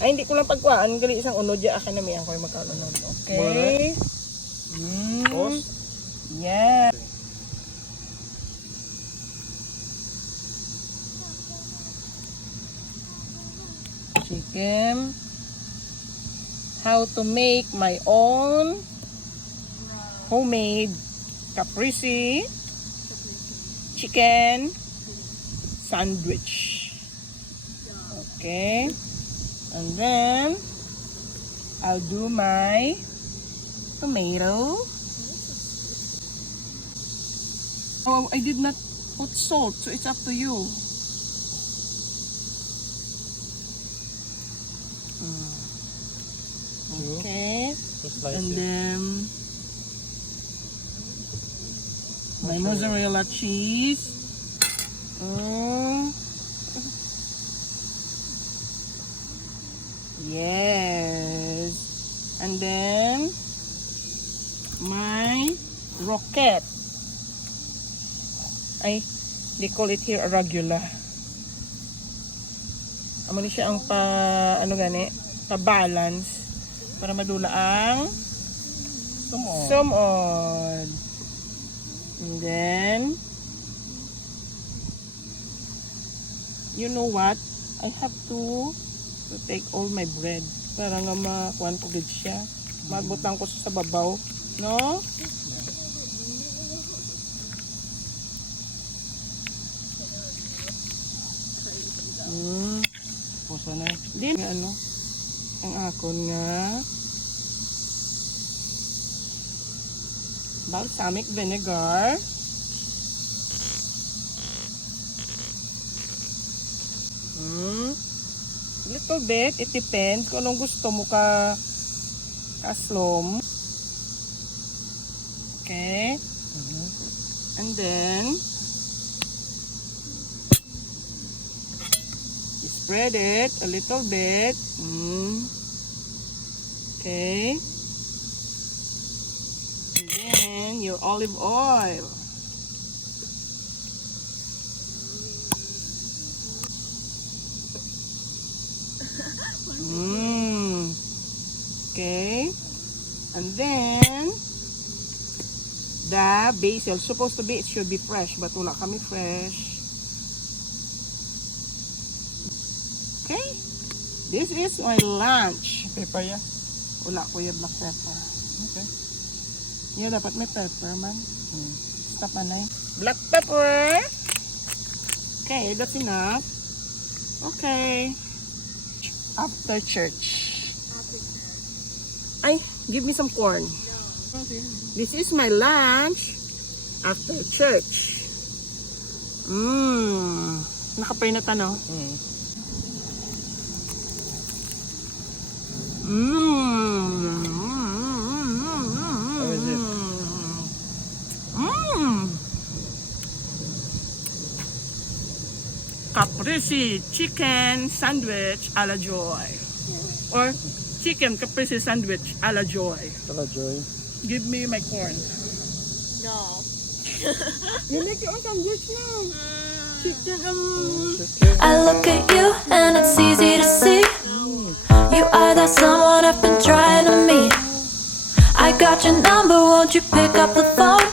Ay, hindi ko lang pagkuhaan. Gali isang unod ya. Akin na may ako yung magkalunod. Okay. Pause. Yeah. Chicken. How to make my own homemade caprese chicken sandwich. Okay. And then I'll do my tomato. Oh, I did not put salt, so it's up to you. Okay. And then my mozzarella cheese. Yes. And then my rocket. Ay, they call it here arugula. Amo ni siya ang ano gani, pa-balance para madula ang sumod. And then you know what? I have to take all my bread para nga makuhan ko gid siya. Magbutang ko sa babaw, no? Puso na. Din ano? Ang akon nga balsamic vinegar. Little bit, it depends kung anong gusto mo kaslom. Okay. And then you spread it a little bit. Okay. And then your olive oil. Okay. And then the basil. Supposed to be, it should be fresh, but wala kami fresh. Okay. This is my lunch. Pepper ya? Wala ko yung black pepper. Okay. Yeah, dapat may pepper man. Stop anay. Black pepper. Okay, that's enough. Okay. After church. Ay, give me some corn. This is my lunch after church. Nakapay na tano. How is it? Caprese chicken sandwich a la Joy. Or chicken caprese sandwich a la Joy. Tala Joy. Give me my corn. No. You make your own sandwich now. Chicken I look at you and it's easy to see. You are that someone I've been trying to meet. I got your number, won't you pick up the phone?